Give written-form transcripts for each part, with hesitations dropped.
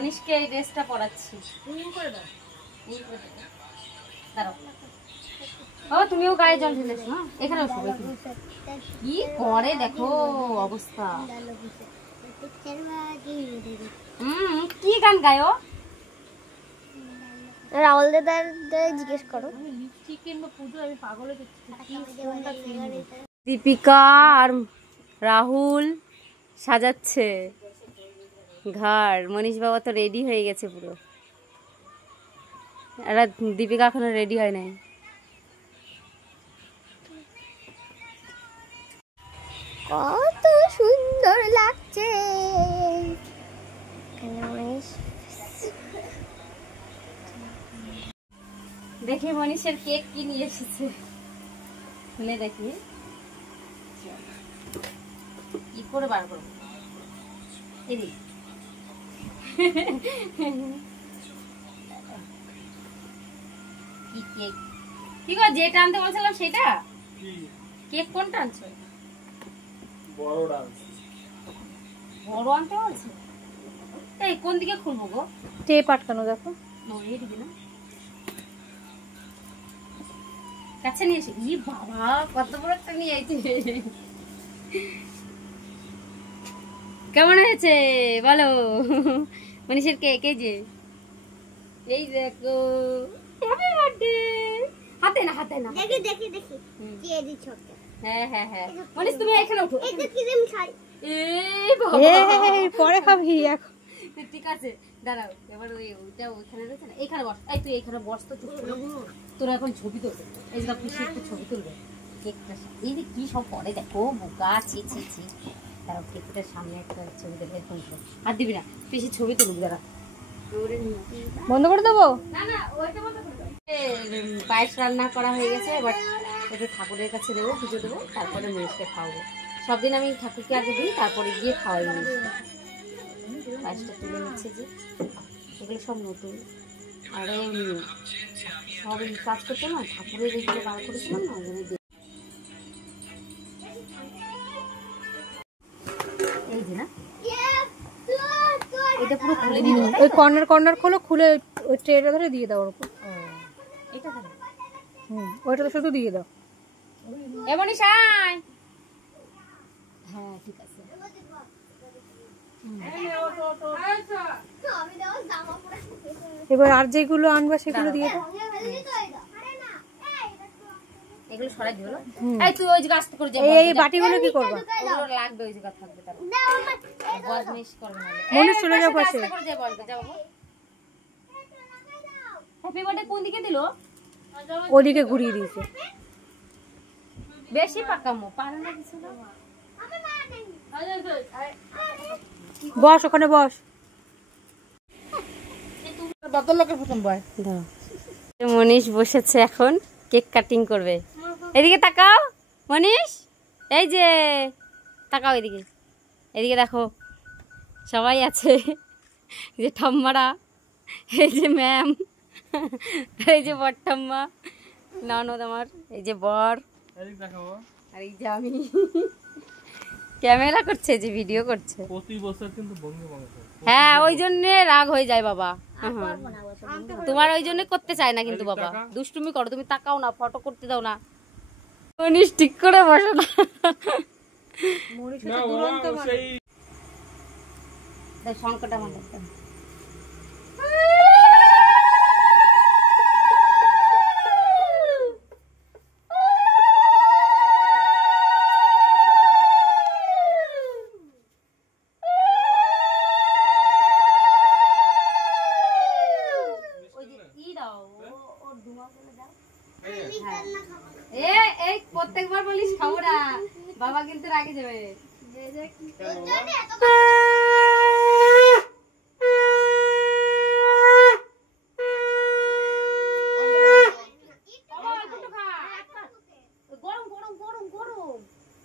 মনীষকে এই ড্রেসটা পরাচ্ছি। দাঁড়াও। ও তুমিও গায়ে জল ঢেলেছো? হ্যাঁ এখানে বসো। কি করে দেখো অবস্থা। কি গান গায়? রাহুল দাদার জিজ্ঞেস করো। দীপিকা আর রাহুল সাজাচ্ছে ঘর। মনীষ বাবা তো রেডি হয়ে গেছে পুরো। এরা দীপিকা এখনো রেডি হয় নাই। কত সুন্দর লাগছে। দেখি মনীষের কেক কি নিয়ে এসেছে, খুলে দেখি কি করে বার করবো। কি কেক? কি গো যেটা আনতে বলছিলাম সেটা? কেক কোনটা আনছো? বড় আনতে বলছো? এই কোন দিকে খুলবো গো? টেপ আটকানো দেখো। এইদিকে না, কাছে নিয়ে এসে। ই বাবা কত বড় একটা নিয়ে আইছে। কেমন হয়েছে বলো? মনীষের কেক এই যে, এই দেখো। Happy birthday. হাতে না দেখি কে দিচ্ছ? হ্যাঁ মনীষ তুমি এখানে ওঠো। এটা কি দিম খাই? এই বাবা এই পরে খাবি এখন। ঠিক আছে দাঁড়াও। এবার ওইটা ওইখানে রয়েছে না, এইখানে বস। এই তুই এখানে বস তো। তোরা এখন ছবি তুলবে। এই যে পিসি একটু ছবি তুলবে কেকটার সামনে। এই যে কি সব করে দেখো বোকা। ছি দাঁড়াও কেকটার সামনে একটা ছবি তুলবে। এরকম আর দিবি না, পিসি ছবি তুলবি। দাঁড়া বন্ধ করে দেবো? না ওইটা বন্ধ করে দাও। পায়েস রান্না করা হয়ে গেছে। এবার একটু ঠাকুরের কাছে দেবো, পুজো দেবো, তারপরে মনীষকে খাওয়াবো। সব দিন আমি ঠাকুরকে আগে দিই, তারপরে গিয়ে খাওয়াই মনীষকে। পায়েসটা তুলে নিচ্ছে যে, এগুলো সব নতুন। আরে সব কাজ করতে না, ঠাকুরের এগুলো বার করেছিলাম না, এই যে না এটা পুরো খুলে দিই। ওই কর্নার খোলো, খুলে ওই ট্রেটা ধরে দিয়ে দাও ওর উপর। এটা ধরে ওইটা তো শুধু দিয়ে দাও। এ মনীষ আয়। হ্যাঁ ঠিক আছে। এবার আর যেগুলো আনবা সেগুলো দিয়ে দাও। এগুলো সরাই দিও। এই তুই ওই জায়গা আস্তে করে যা। এই বাটিগুলো কি করবা? ওগুলো লাগবে, ওই জায়গা থাকবে। তার বদমাইশ করবে না। মনীষ চলে যাও পাশে। আস্তে করে যা বলবে। যা বাবা। হ্যাপি বার্থডে কোন দিকে দিলো? ওদিকে ঘুরিয়ে দিয়েছে। বেশি পাকামো পারে না কিছু না। বস ওখানে বস। মনীষ বসেছে এখন কেক কাটিং করবে। এদিকে তাকাও মনীষ, এই যে তাকাও এদিকে। এদিকে দেখো সবাই আছে। এই যে ঠাম্মারা, এই যে ম্যাম, এই যে বর ঠাম্মা, ননদ আমার, এই যে বর, আর এই যে আমি। ক্যামেরা করছে, যে ভিডিও করছে। হ্যাঁ ওই জন্য রাগ হয়ে যায় বাবা। তোমার ওই জন্য করতে চায় না কিন্তু বাবা। দুষ্টুমি করো তুমি, তাকাও না, ফটো করতে দাও না। মনীষ ঠিক করে বসো না। সংকট আমার প্রত্যেকবার বলিস খাবো না, বাবা কিন্তু রাগে যাবে। গরম গরম গরম গরম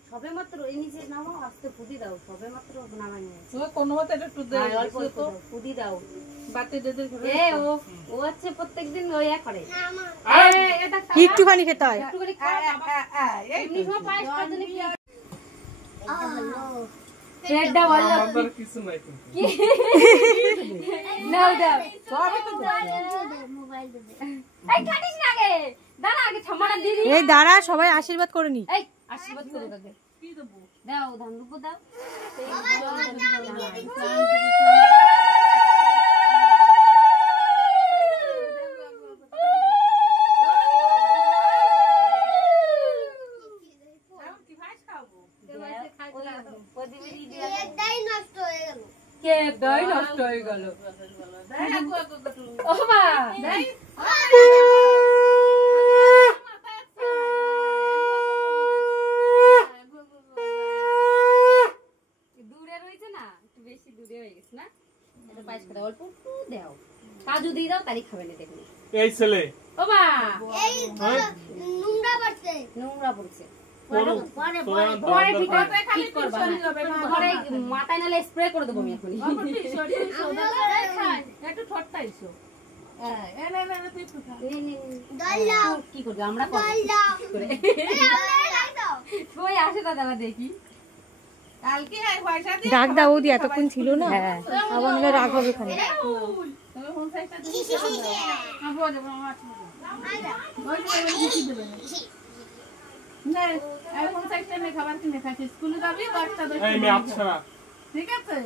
সবে মাত্র এই নিচে নামো, আস্তে ফুদি দাও। সবে মাত্র নামাই নিয়েছে। কোনো মতে একটু ফুদি দাও। ও হচ্ছে প্রত্যেকদিন ওই এক করে। একটুখানি খেতে হয়। পেটটা বললো আমার কিছু নাই কিন্তু নাও দাও সবই তো মোবাইল দে এই কাটিস না আগে দাঁড়া আগে ঠাম্মাটা দিয়ে দিই এই দাঁড়া, সবাই আশীর্বাদ করে নি। এই আশীর্বাদ করে দাও কি দেবো দাও ধান দুপুর দাও একটাই নষ্ট হয়ে গেল কে দই নষ্ট হয়ে গেল দেখ আগু আগু কত ও মা দেখ দূরে রয়েছে না একটু বেশি দূরে হয়ে গেছে না এটা পায়েস করে অল্প একটু দাও কাজু দিয়ে দাও তারই খাবে না দেখুন এই ছেলে ও মা এই নোংরা পড়ছে নোংরা পড়ছে পরে পরে ঠিক খালি ঠিক করবা সরি হবে না পরে মাথায় নালে স্প্রে করে দেবো আমি এখনই সরি সোদা খাই একটু ঠট্টাইছো হ্যাঁ এনে এনে তুই খা দল দাও কি করবে আমরা করবো দল দাও করে লাগ দাও কই আসে দাদা দেখি কালকে আই পয়সা দিয়ে ডাক দাও, ওদি এতক্ষণ ছিল না, হ্যাঁ আবার নাহলে রাগ হবে খালি। তুমি ফোন সাইডটা দিয়ে দাও বলে মামা ওই কি দেবে না আই ফোন সাইডটা নে খাবার কিনে খাচ্ছিস স্কুলে যাবি 10টা 10 এই মে আচ্ছা ঠিক আছে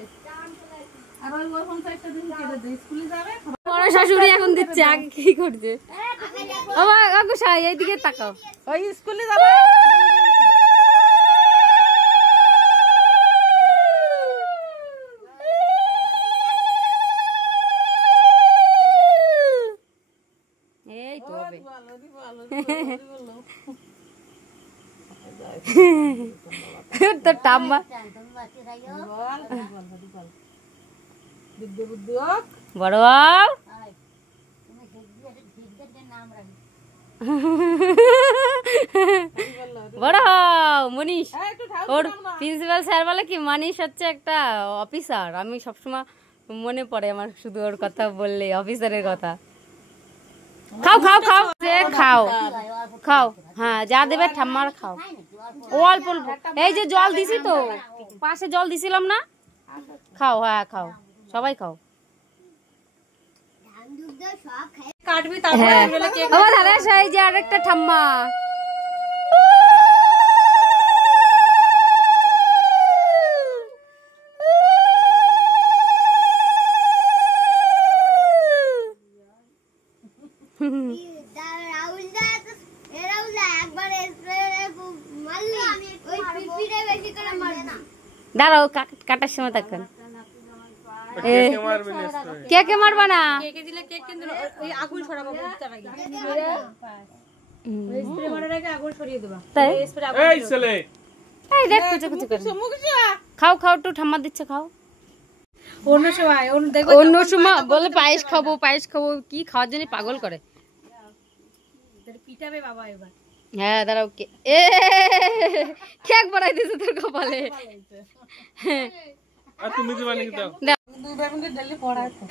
আর ওই ফোন সাইডটা দিয়ে কেটে দে স্কুলে যাবে বড় শাশুড়ি এখন দিচ্ছে আগে কি করছে ও মা কাকু সাই এইদিকে তাকাও ওই স্কুলে যাবে এই তো হবে তো টাম্মা বুদ্ধি বুদ্ধি হোক বড় বাবু বড় হও, মনীষ একটু ঠাউ ওর প্রিন্সিপাল স্যার বলে কি মনীষ হচ্ছে একটা অফিসার। আমি সবসময় মনে পড়ে আমার শুধু ওর কথা বললে, অফিসারের কথা। খাও খাও খাও খাও খাও, হ্যাঁ যা দেবে ঠাম্মার খাও, অল্প অল্প। এই যে জল দিছি তো, পাশে জল দিছিলাম না, খাও, হ্যাঁ খাও, সবাই খাও। ধান দুধ সব খাই কাটবি তারপরে হ্যাঁ বেলা কেক আমার দাদা এই যে আরেকটা ঠাম্মা। রাহুল দা একবার স্প্রে মারলি ওই পিপিরে বেশি করে মারবে না। দাঁড়াও, কাটার সময় থাকবেন। কে মারবে না স্প্রে? কে কে মারবা না? কেকে দিলে কেক কিন্তু ওই আগুন ছড়াবো বুঝতে আগে, ওই স্প্রে মারার আগে আগুন ছড়িয়ে দেবা। তাই? স্প্রে আগুন এই ছেলে এই দেখ কুচু কুচু করে খাও, খাও একটু, ঠাম্মা দিচ্ছে খাও। অন্য সময় দেখো অন্য সময় বলে পায়েস খাবো, পায়েস খাবো, কি খাওয়ার জন্য পাগল করে। পিটাবে বাবা এবার। হ্যাঁ দাঁড়াও, এ কেক বানাই দিয়েছে তোর কপালে। আর তুমি দিবা নাকি? দাও দুধ এখন ডেলি পড়ায় তো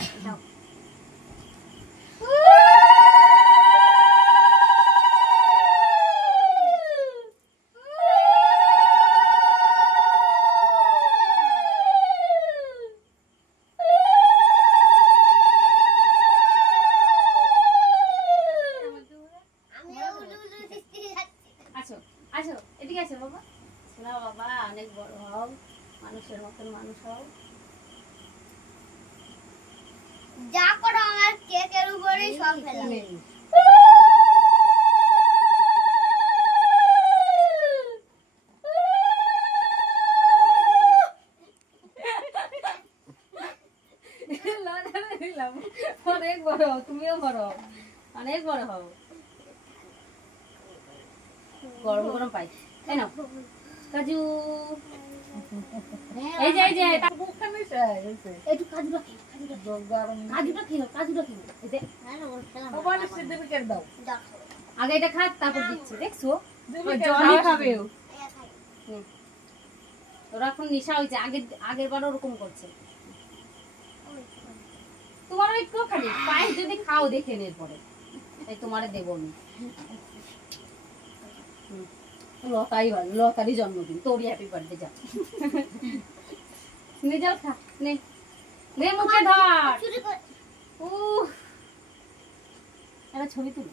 আমিও উলু উলু দিতে যাচ্ছি। আছো আছো, এদিকে আসো বাবা। শোনা বাবা, অনেক বড় হও, মানুষের মতন মানুষ হও। যা করো আমার কেকের উপরেই সব ফেলাবে। অনেক বড় হও, তুমিও বড় হও, অনেক বড় হও। গরম গরম পাই, তাই না কাজু? এই যে এই যে ওখানে এসে একটু কাজুটা খেয়ে, কাজুটা খেয়ে, কাজুটা খেয়ে। এই যে, মোবাইল সার্টিফিকেট দাও দেখো আগে এটা খা, তারপর দিচ্ছি, দেখছো? জলই খাবে ও। হুম। ওরা এখন নেশা হয়েছে, আগের বার ওরকম করছে। তোমারও একটু খালি পায়েস যদি খাও দেখে নে পরে, তাই তোমারে দেবো আমি। লতাই ভালো, লতারই জন্মদিন, তোরই হ্যাপি বার্থডে। যা নে জল খা, নে নে মুখে ধর। এবার ছবি তুলি।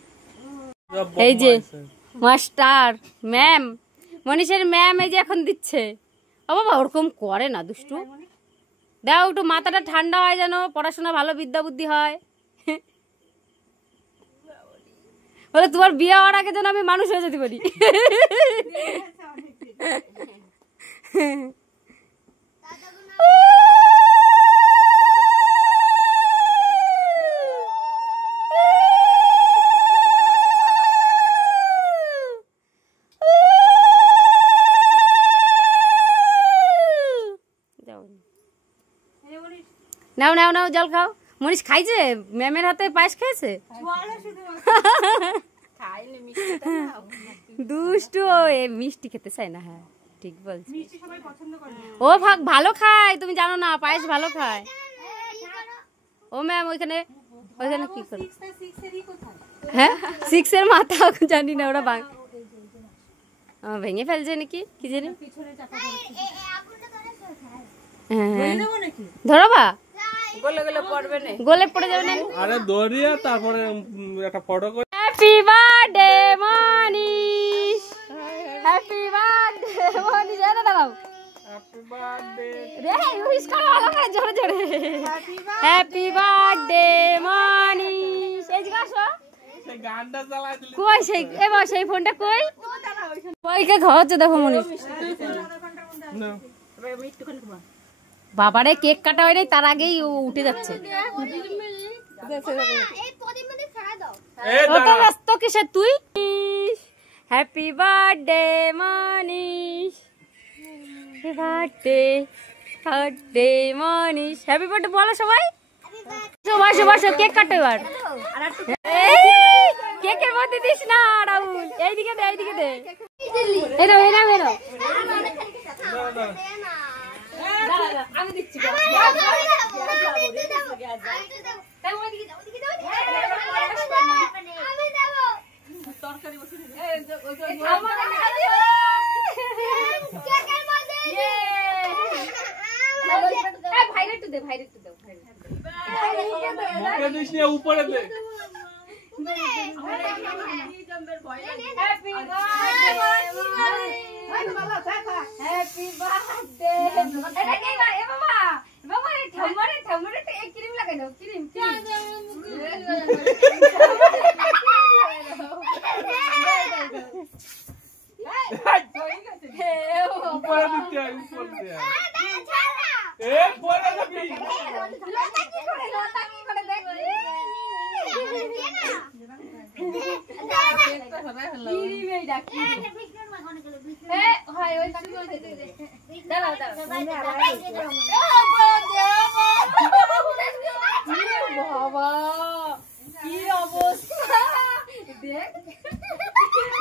এই যে মাস্টার ম্যাম, মনীষের ম্যাম এই যে এখন দিচ্ছে। ও বাবা ওরকম করে না দুষ্টু, দাও একটু মাথাটা ঠান্ডা হয় যেন পড়াশোনা ভালো বিদ্যা বুদ্ধি হয়। বলে তোমার বিয়ে হওয়ার আগে যেন আমি মানুষ হয়ে যেতে পারি। নাও নাও নাও জল খাও। মনীষ খাইছে ম্যামের হাতে পায়েস খেয়েছে। দুষ্টু এ মিষ্টি খেতে চায় না। হ্যাঁ ঠিক বলছি, ও ভালো খায়, তুমি জানো না পায়েস ভালো খায়। ও ম্যাম ওইখানে ওইখানে কি করে? হ্যাঁ 6 এর মাথা জানি না, ওরা ভেঙে ফেলছে নাকি কি জানি। ধরো বা গলে পড়ে যাবে না। আরে দড়িয়া তারপরে একটা ফটো করে। হ্যাপি বার্থডে মনীষ, হ্যাপি বার্থডে মনীষ। আরে দাঁড়াও, হ্যাপি বার্থডে রে উইশ করো ভালো করে জোরে জোরে। হ্যাপি বার্থডে মনীষ। এই যে আসো, সেই গানটা চালাই দিলি কই সেই এবার সেই ফোনটা কই কইকে খাওয়াচ্ছে দেখো মনীষ। না বাবারে কেক কাটা হয় নাই তার আগেই ও উঠে যাচ্ছে। এই পদের মধ্যে ছাড়া দাও। এই কত ব্যস্ত কিসে তুই? হ্যাপি বার্থডে মনীষ, হ্যাপি বার্থডে বার্থডে মনীষ। হ্যাপি বার্থডে বলো সবাই। বসো বসো কেক কাটো এবার। কেকের মধ্যে দিস না রাহুল, এইদিকে দে এইদিকে দে। এই নাও এই নাও এই নাও। আমি দিচ্ছি। মুখে দিস নিয়ে উপরে দে। Happy birthday. এটা কে ভাই? এ বাবা বাবা এই ঠাম্মারে ঠাম্মারে তো এক ক্রিম লাগাই দাও। ক্রিম উপরে দিতে হয়, উপরে দে। এ পরে যাবি।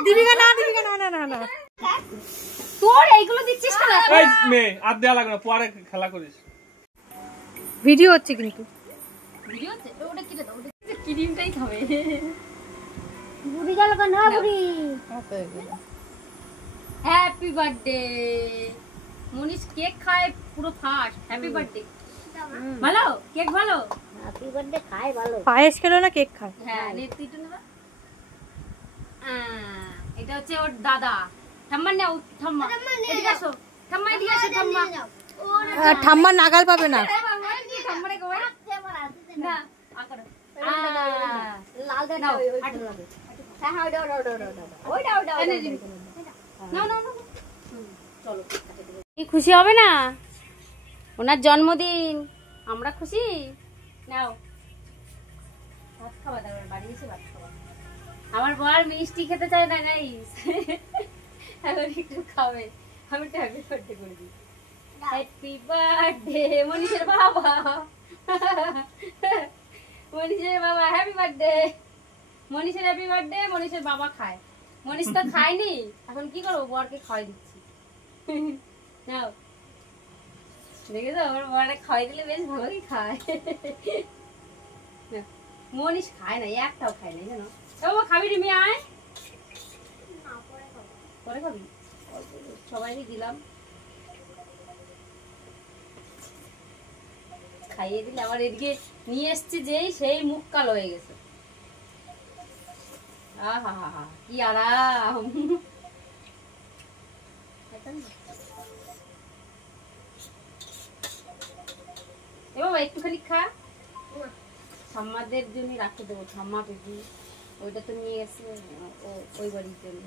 দীপিকা না, দীপিকা না না না না, তোর এইগুলো দিচ্ছিস কেন? এই মেয়ে আর দেয়া লাগবে না, পরে খেলা করিস। ভিডিও হচ্ছে কিন্তু। ভিডিও হচ্ছে ওটা কি রে দাও, ওটা ক্রিমটাই খাবে। বুড়ি গেল না বুড়ি। হ্যাপি বার্থডে মনীষ। কেক খায় পুরো ফাস্ট। Happy birthday. ভালো কেক ভালো। হ্যাপি বার্থডে খায় ভালো। পায়েস খেলো না কেক খায়। হ্যাঁ নেতৃত্ব নেবা। এটা হচ্ছে ওর দাদা। ঠাম্মা নাও ঠাম্মা এদিকে আসো, ঠাম্মা এদিকে আসো ঠাম্মা। ঠাম্মা নাগাল পাবে না। ঠাম্মারে কই না আকার লাল দে নাও হ্যাঁ হ্যাঁ ওটা ওটা ওটা ওটা ওটা নাও নাও নাও চলো। কি খুশি হবে না? ওনার জন্মদিন, আমরা খুশি। নাও ভাত খাওয়া দাও, বাড়ি এসে ভাত খাওয়া। আমার বর মিষ্টি খেতে চায় না গাইস, এখন একটু খাবে। আমি একটু হ্যাপি বার্থডে করে দিই। হ্যাপি বার্থডে মনীষের বাবা, মনীষের বাবা হ্যাপি বার্থডে। মনীষের হ্যাপি বার্থডে। মনীষের বাবা খায়, মনীষ তো খায়নি, এখন কি করবো বরকে খাওয়াই দিচ্ছি। নাও দেখেছো আমার বরকে খাওয়াই দিলে বেশ ভালোই খায়। মনীষ খায় না, একটাও খায় না জানো। ও খাবি তুমি আয়, পরে খাবি, সবাই দিলাম। খাইয়ে দিলে আবার এদিকে নিয়ে এসছি যেই সেই মুখ কালো হয়ে গেছে। আহা হা হা কি আরাম। এ বাবা একটুখানি খা, ঠাম্মাদের জন্য রাখতে দেবো। ঠাম্মা পিপি ওইটা তো নিয়ে গেছে ওই বাড়ির জন্য।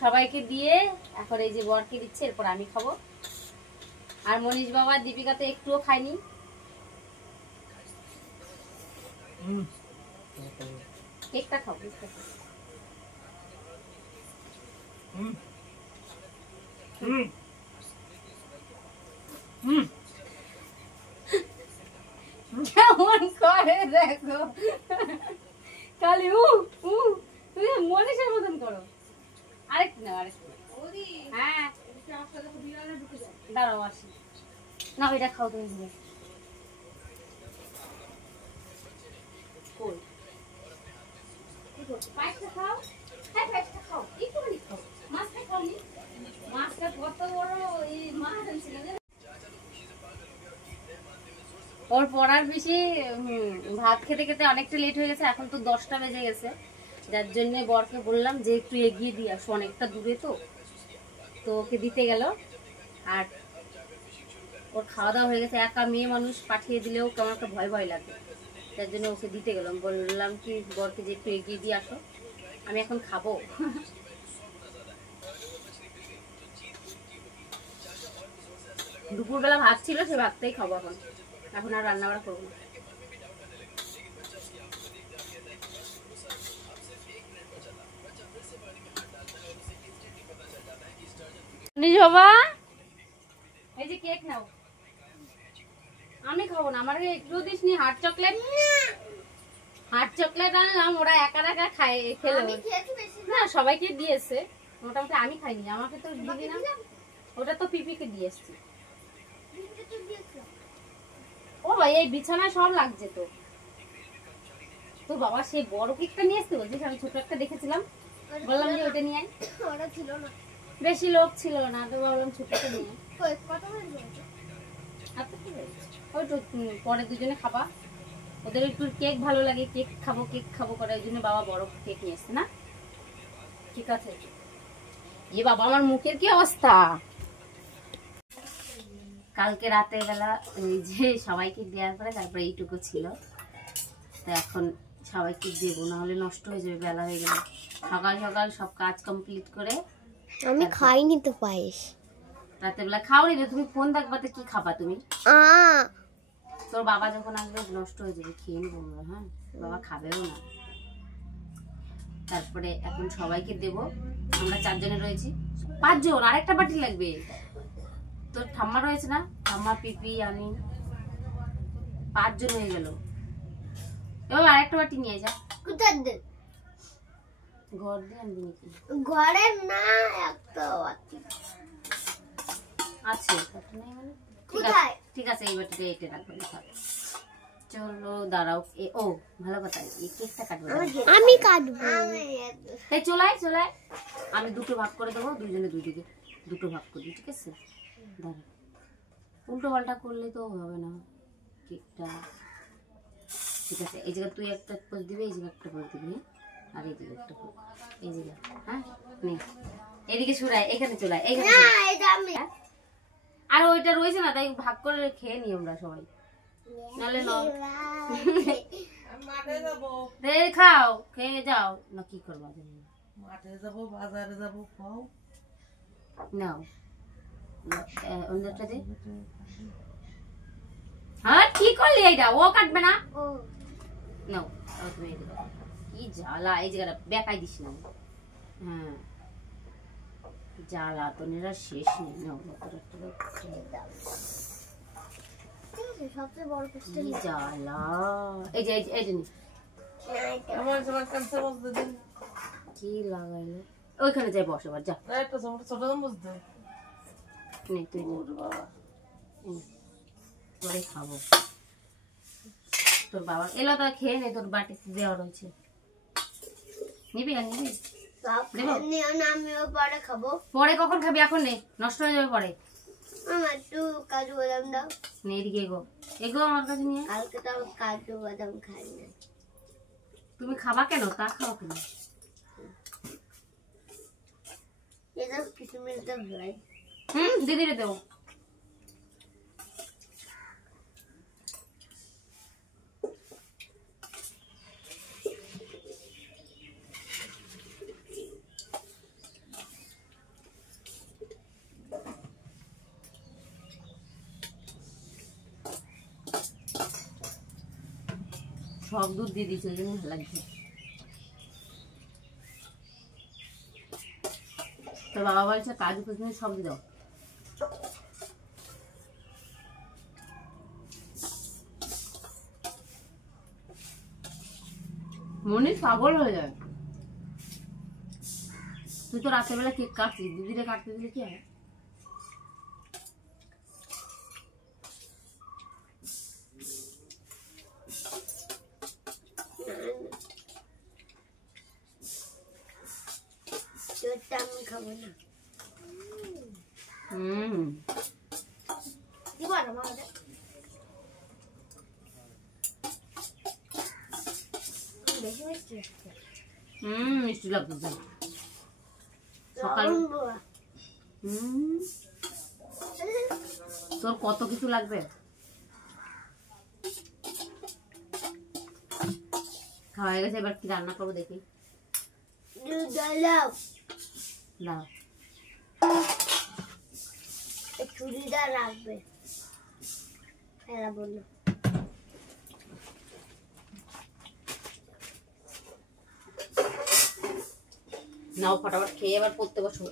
সবাইকে দিয়ে এখন এই যে বরকে দিচ্ছে, এরপর আমি খাবো। আর মনীষ বাবা দীপিকা তো একটুও খায়নি। কেকটা খাও, কেকটা খাও। কেমন করে দেখো খালি তুমি মনীষের মতন করো। আরেকটু নাও, আরেকটু। হ্যাঁ দাঁড়াও আসি না, এটা খাও তুমি। পায়েসটা খাও, হ্যাঁ পায়েসটা খাও, একটুখানি খাও। মাছটা খাওনি? মাছটা কত বড় এই মাছ আনছিল। ওর পড়ার বেশি ভাত খেতে খেতে অনেকটা লেট হয়ে গেছে, এখন তো 10টা বেজে গেছে। যার জন্য বরকে বললাম যে একটু এগিয়ে দিয়ে আসো, অনেকটা দূরে তো ওকে দিতে গেল। আর ওর খাওয়া দাওয়া হয়ে গেছে, একা মেয়ে মানুষ পাঠিয়ে দিলেও কেমন একটা ভয় ভয় লাগে। যার জন্য ওকে দিতে গেলাম, বললাম কি বরকে যে একটু এগিয়ে দিয়ে আসো, আমি এখন খাবো। দুপুরবেলা ভাত ছিল, সে ভাতটাই খাবো এখন। এখন আর রান্না বান্না করবো না। বাবা এই যে কেক নাও। আমি খাবো না, আমার একটু দিস নি। হাট চকলেট আনলাম, ওরা একা একা খায় খেলো না, সবাইকে দিয়েছে মোটামুটি। আমি খাইনি, আমাকে তো দিবি না। ওটা তো পিপিকে দিয়ে এসছি। ও ভাই এই বিছানায় সব লাগছে তো। তো বাবা সেই বড় কেকটা নিয়ে আসতে বলছিস, আমি ছোট একটা দেখেছিলাম, বললাম যে ওটা নিয়ে আয়। বেশি লোক ছিল না তো ভাবলাম ছোটটা নিয়ে। ওই তো পরে দুজনে খাবা, ওদের একটু কেক ভালো লাগে, কেক খাবো করে, ওই জন্য বাবা বড় কেক নিয়ে এসছে না। ঠিক আছে। এ বাবা আমার মুখের কি অবস্থা। কালকে রাতের বেলা এই যে সবাইকে দেওয়ার পরে তারপরে এইটুকু ছিল, তো এখন সবাইকে দেবো, না হলে নষ্ট হয়ে যাবে, বেলা হয়ে গেলে। সকাল সকাল সব কাজ কমপ্লিট করে। আমি খাইনি তো পায়েস। রাতের বেলা খাও নি, তুমি ফোন দেখবা তো কি খাবা তুমি? তোর বাবা যখন আসবে নষ্ট হয়ে যাবে, খেয়ে নিবো। হ্যাঁ বাবা খাবেও না। তারপরে এখন সবাইকে দেবো। আমরা 4 জনে রয়েছি, 5 জন, আরেকটা বাটি লাগবে। তোর ঠাম্মা রয়েছে না, ঠাম্মা পিপি আমি 5 জন হয়ে গেল। এবার আরেকটা বাটি নিয়ে যা। কোথায় দেন? ঘর দিয়ে আনবি নাকি? ঘরে না, একটা বাটি আছে। কোথায়? ঠিক আছে এই বাটিটা এটে রাখবেন। চলো দাঁড়াও। ও ভালো কথা, এই কেকটা কাটবো। আমি কাটবো। তাই চলাই আমি 2টো ভাগ করে দেবো, দুজনে 2 দিকে 2টো ভাগ করবি, ঠিক আছে? দাঁড়া, উল্টো পাল্টা করলে তো হবে না কেকটা। ঠিক আছে, এই জায়গা তুই একটা পোজ দিবি, এই জায়গা একটা পোজ দিবি, আর এই জায়গা একটা পোজ, এই জায়গা। হ্যাঁ নে এদিকে ছুড়াই, এখানে চলাই, এইখানে। আর ওইটা রয়েছে না, তাই ভাগ করে খেয়ে নি আমরা সবাই, নাহলে খাও খেয়ে যাও না। কি করবা মাঠে যাবো, বাজারে যাবো, খাও নাও। দে। হ্যাঁ কি করলি এইটা? ও কাটবে না। নাও তুমি কি জ্বালা, এই জায়গাটা বেকাই দিস না। হ্যাঁ জ্বালা তো নেরা শেষ নেই। নাও সবচেয়ে বড় কি জ্বালা। এই যে কি লাগাইলো, ওইখানে যাই বস। এবার যা, ছোট বুঝতে নে তুই পরে খাবো। তোর বাবা এলো তো খেয়ে নে, তোর বাটিতে দেওয়া রয়েছে। নিবি আর নিবি? আমিও পরে খাবো। পরে কখন খাবি? এখন নে, নষ্ট হয়ে যাবে পরে। আমার একটু কাজু বাদাম দাও। নে এদিকে এগো, এগো আমার কাছে নিয়ে। কালকে তো আমি কাজু বাদাম খাই না। তুমি খাবা কেন? তা খাও কেন? এটা কিশমিশ দাও ভাই। দিদি রে দেও। সব দুধ দিয়ে দিয়েছে, ওই জন্য ভালো লাগছে। তোর বাবা বলছে কাজু কিশমিশ সব দিয়ে দাও। মনে পাগল হয়ে যায়। তুই তো রাতের বেলা কেক কাটছিস, দিদিরে কাটতে দিলে কি হয়? তোরটা আমি খাবো না। দিব না মা। বেশি মিষ্টি লাগছে। মিষ্টি লাগতেছে। লবণ বাবা। তোর কত কিছু লাগবে। খাওয়া হয়ে গেছে, এবার কি রান্না করবো দেখি। দুধ দাও। দাও। চুড়িটা রাখবে। ফেলাবো না। নাও ফটাফট খেয়ে এবার পড়তে বসো।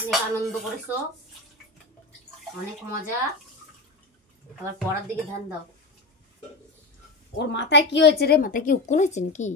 অনেক আনন্দ করেছো, অনেক মজা। আবার পড়ার দিকে ধ্যান দাও। ওর মাথায় কি হয়েছে রে? মাথায় কি উকুন হয়েছে নাকি?